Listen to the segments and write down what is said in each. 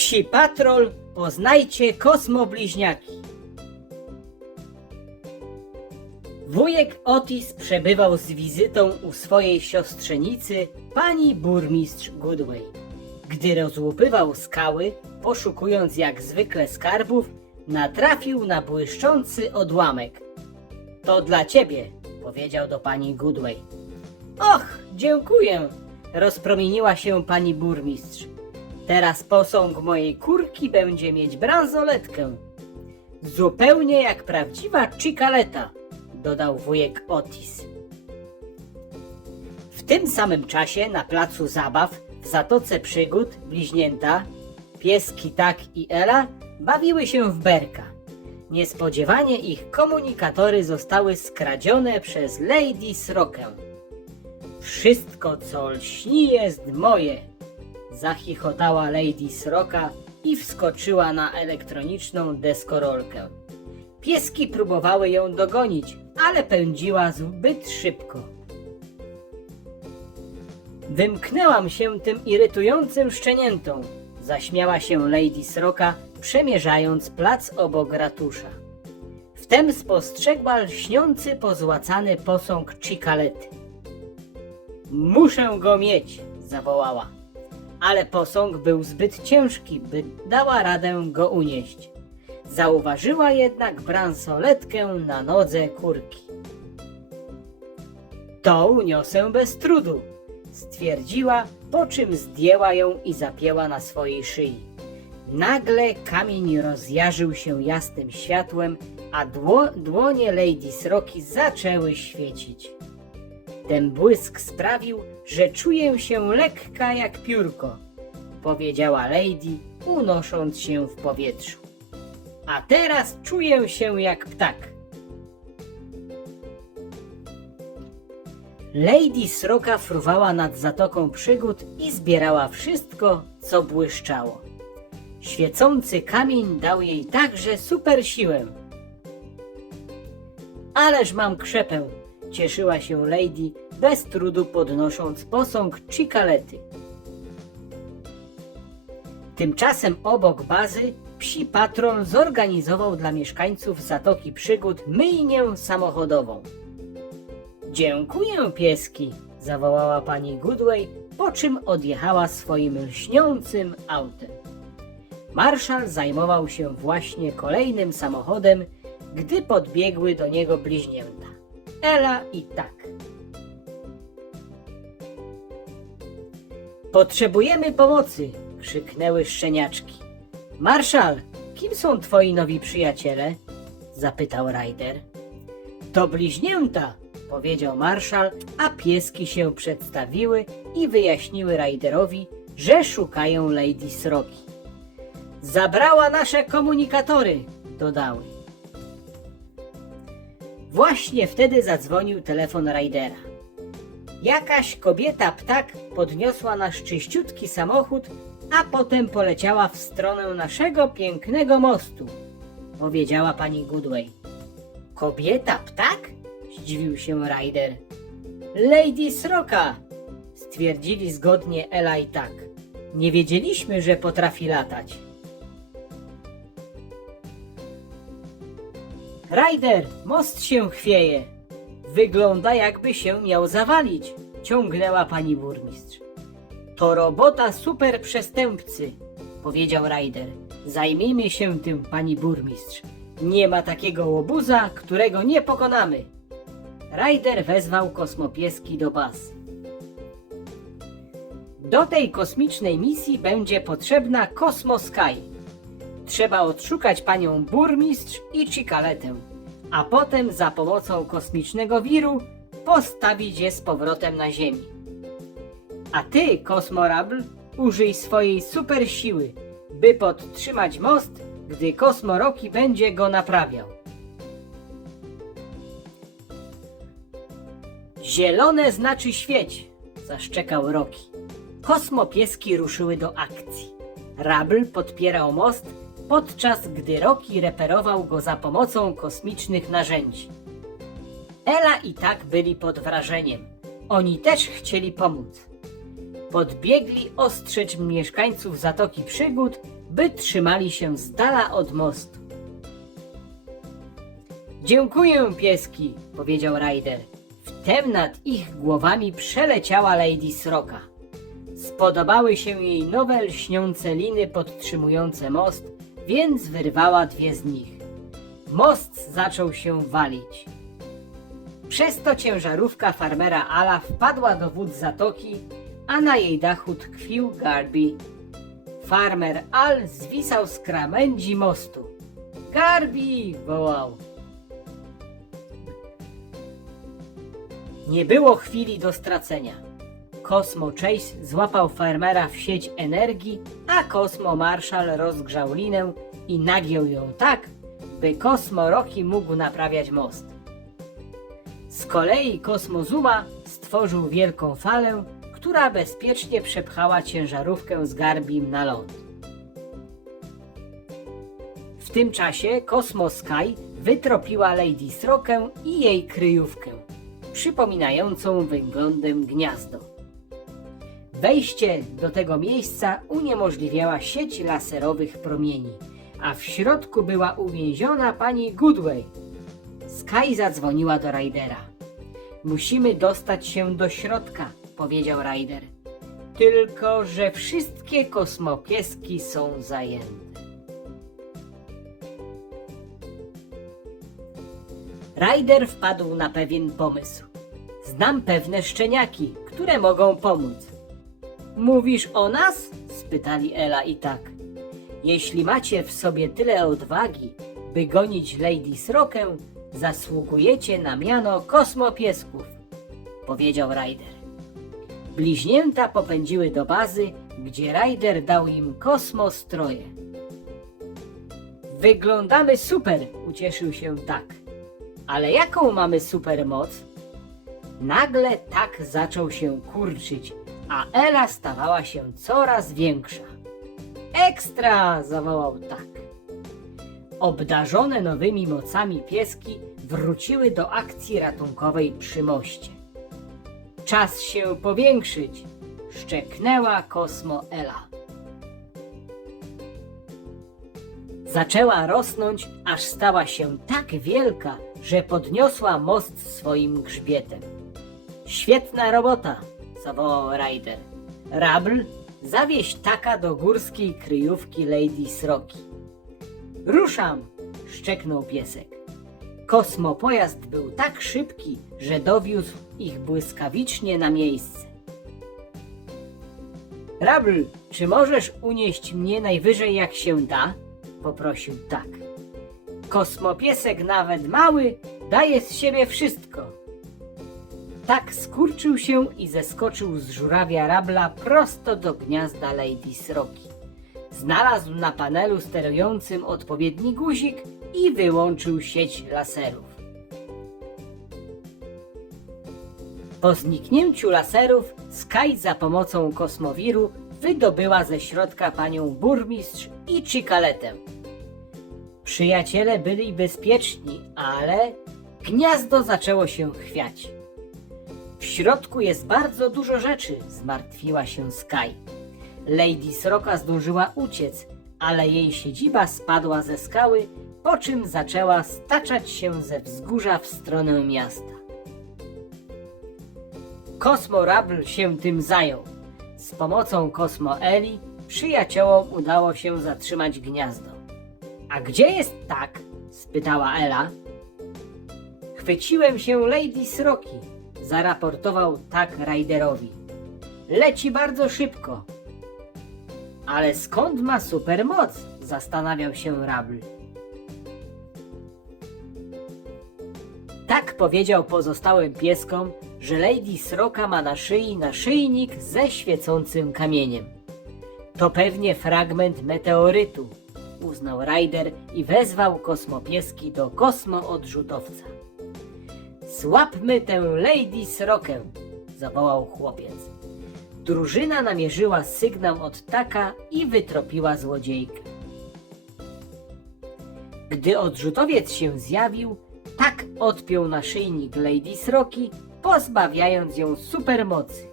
Psi Patrol, poznajcie kosmobliźniaki. Wujek Otis przebywał z wizytą u swojej siostrzenicy, pani burmistrz Goodway. Gdy rozłupywał skały, poszukując jak zwykle skarbów, natrafił na błyszczący odłamek. To dla ciebie, powiedział do pani Goodway. Och, dziękuję, rozpromieniła się pani burmistrz. Teraz posąg mojej kurki będzie mieć bransoletkę. Zupełnie jak prawdziwa cikaleta, dodał wujek Otis. W tym samym czasie na placu zabaw w Zatoce Przygód bliźnięta, pieski Tak i Ela bawiły się w berka. Niespodziewanie ich komunikatory zostały skradzione przez Lady Srokę. Wszystko, co lśni, jest moje, zachichotała Lady Sroka i wskoczyła na elektroniczną deskorolkę. Pieski próbowały ją dogonić, ale pędziła zbyt szybko. Wymknęłam się tym irytującym szczeniętom, zaśmiała się Lady Sroka, przemierzając plac obok ratusza. Wtem spostrzegła lśniący, pozłacany posąg Cikalety. Muszę go mieć, zawołała. Ale posąg był zbyt ciężki, by dała radę go unieść. Zauważyła jednak bransoletkę na nodze kurki. To uniosę bez trudu, stwierdziła, po czym zdjęła ją i zapięła na swojej szyi. Nagle kamień rozjarzył się jasnym światłem, a dło, dłonie Lady Sroki zaczęły świecić. Ten błysk sprawił, że czuję się lekka jak piórko, powiedziała Lady, unosząc się w powietrzu. A teraz czuję się jak ptak. Lady Sroka fruwała nad zatoką przygód i zbierała wszystko, co błyszczało. Świecący kamień dał jej także super siłę. Ależ mam krzepę, cieszyła się Lady, bez trudu podnosząc posąg Cikalety. Tymczasem obok bazy psi patrol zorganizował dla mieszkańców Zatoki Przygód myjnię samochodową. Dziękuję, pieski, zawołała pani Goodway, po czym odjechała swoim lśniącym autem. Marszal zajmował się właśnie kolejnym samochodem, gdy podbiegły do niego bliźnięta. Ela i tak. Potrzebujemy pomocy, krzyknęły szczeniaczki. Marszal, kim są twoi nowi przyjaciele? zapytał Ryder. To bliźnięta, powiedział marszal, a pieski się przedstawiły i wyjaśniły Ryderowi, że szukają Lady Sroki. Zabrała nasze komunikatory, dodały. Właśnie wtedy zadzwonił telefon Rydera. Jakaś kobieta ptak podniosła nasz czyściutki samochód, a potem poleciała w stronę naszego pięknego mostu, powiedziała pani Goodway. Kobieta ptak? zdziwił się Ryder. Lady Sroka, stwierdzili zgodnie Ela i tak. Nie wiedzieliśmy, że potrafi latać. Ryder, most się chwieje. Wygląda jakby się miał zawalić, ciągnęła pani burmistrz. To robota super przestępcy, powiedział Ryder. Zajmijmy się tym, pani burmistrz. Nie ma takiego łobuza, którego nie pokonamy. Ryder wezwał kosmopieski do baz. Do tej kosmicznej misji będzie potrzebna Cosmo Sky. Trzeba odszukać panią burmistrz i Cikaletę, a potem za pomocą kosmicznego wiru postawić je z powrotem na Ziemi. A ty, Kosmorabl, użyj swojej super siły, by podtrzymać most, gdy Kosmoroki będzie go naprawiał. Zielone znaczy świeć, zaszczekał Roki. Kosmopieski ruszyły do akcji. Rabl podpierał most, podczas gdy Roki reperował go za pomocą kosmicznych narzędzi. Ela i tak byli pod wrażeniem. Oni też chcieli pomóc. Podbiegli ostrzec mieszkańców Zatoki Przygód by trzymali się z dala od mostu. Dziękuję, pieski, powiedział Ryder. Wtem nad ich głowami przeleciała Lady Sroka. Spodobały się jej nowe lśniące liny podtrzymujące most, więc wyrwała dwie z nich. Most zaczął się walić. Przez to ciężarówka farmera Ala wpadła do wód zatoki, a na jej dachu tkwił Garby. Farmer Al zwisał z krawędzi mostu. Garby! wołał. Nie było chwili do stracenia. Kosmo Chase złapał farmera w sieć energii, a Kosmo Marshall rozgrzał linę i nagiął ją tak, by Kosmo Rocky mógł naprawiać most. Z kolei Kosmo Zuma stworzył wielką falę, która bezpiecznie przepchała ciężarówkę z Garbim na ląd. W tym czasie Kosmo Sky wytropiła Lady Srokę i jej kryjówkę, przypominającą wyglądem gniazdo. Wejście do tego miejsca uniemożliwiała sieć laserowych promieni, a w środku była uwięziona pani Goodway. Sky zadzwoniła do Rydera. Musimy dostać się do środka, powiedział Ryder. Tylko, że wszystkie kosmopieski są zajęte. Ryder wpadł na pewien pomysł. Znam pewne szczeniaki, które mogą pomóc. Mówisz o nas? spytali Ela i tak. Jeśli macie w sobie tyle odwagi, by gonić Lady Srokę, zasługujecie na miano kosmopiesków, powiedział Ryder. Bliźnięta popędziły do bazy, gdzie Ryder dał im kosmostroje. Wyglądamy super, ucieszył się tak. Ale jaką mamy supermoc? Nagle tak zaczął się kurczyć, a Ela stawała się coraz większa. Ekstra! zawołał tak. Obdarzone nowymi mocami pieski wróciły do akcji ratunkowej przy moście. Czas się powiększyć! szczeknęła Kosmo Ela. Zaczęła rosnąć, aż stała się tak wielka, że podniosła most swoim grzbietem. Świetna robota, zawołał Ryder. Rabl, zawieź taka do górskiej kryjówki Lady Sroki. Ruszam! szczeknął piesek. Kosmopojazd był tak szybki, że dowiózł ich błyskawicznie na miejsce. Rabl, czy możesz unieść mnie najwyżej jak się da? poprosił tak. Kosmopiesek nawet mały daje z siebie wszystko. Tak skurczył się i zeskoczył z żurawia rabla prosto do gniazda Lady Sroki. Znalazł na panelu sterującym odpowiedni guzik i wyłączył sieć laserów. Po zniknięciu laserów Sky za pomocą kosmowiru wydobyła ze środka panią burmistrz i Cikaletę. Przyjaciele byli bezpieczni, ale gniazdo zaczęło się chwiać. W środku jest bardzo dużo rzeczy, zmartwiła się Sky. Lady Sroka zdążyła uciec, ale jej siedziba spadła ze skały, po czym zaczęła staczać się ze wzgórza w stronę miasta. Kosmo Rabl się tym zajął. Z pomocą Kosmo Eli przyjaciołom udało się zatrzymać gniazdo. A gdzie jest tak? spytała Ela. Chwyciłem się Lady Sroki, zaraportował tak Ryderowi. Leci bardzo szybko. Ale skąd ma supermoc? zastanawiał się Rabl. Tak powiedział pozostałym pieskom, że Lady Sroka ma na szyi naszyjnik ze świecącym kamieniem. To pewnie fragment meteorytu, uznał Ryder i wezwał kosmopieski do kosmoodrzutowca. Złapmy tę Lady Srokę, zawołał chłopiec. Drużyna namierzyła sygnał od taka i wytropiła złodziejkę. Gdy odrzutowiec się zjawił, tak odpiął naszyjnik Lady Sroki, pozbawiając ją supermocy.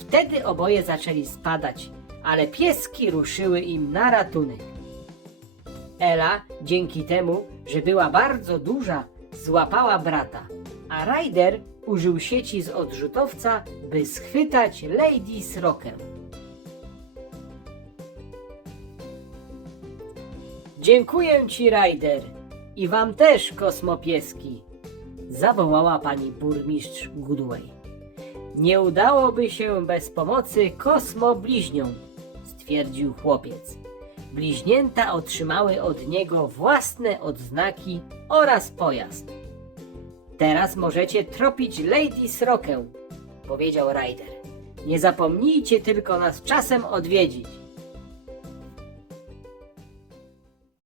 Wtedy oboje zaczęli spadać, ale pieski ruszyły im na ratunek. Ela, dzięki temu, że była bardzo duża, złapała brata, a Ryder użył sieci z odrzutowca, by schwytać Lady Srokę. Dziękuję ci, Ryder. I wam też, kosmopieski, zawołała pani burmistrz Goodway. Nie udałoby się bez pomocy kosmobliźniom, stwierdził chłopiec. Bliźnięta otrzymały od niego własne odznaki oraz pojazd. Teraz możecie tropić Lady Srokę, powiedział Ryder. Nie zapomnijcie tylko nas czasem odwiedzić.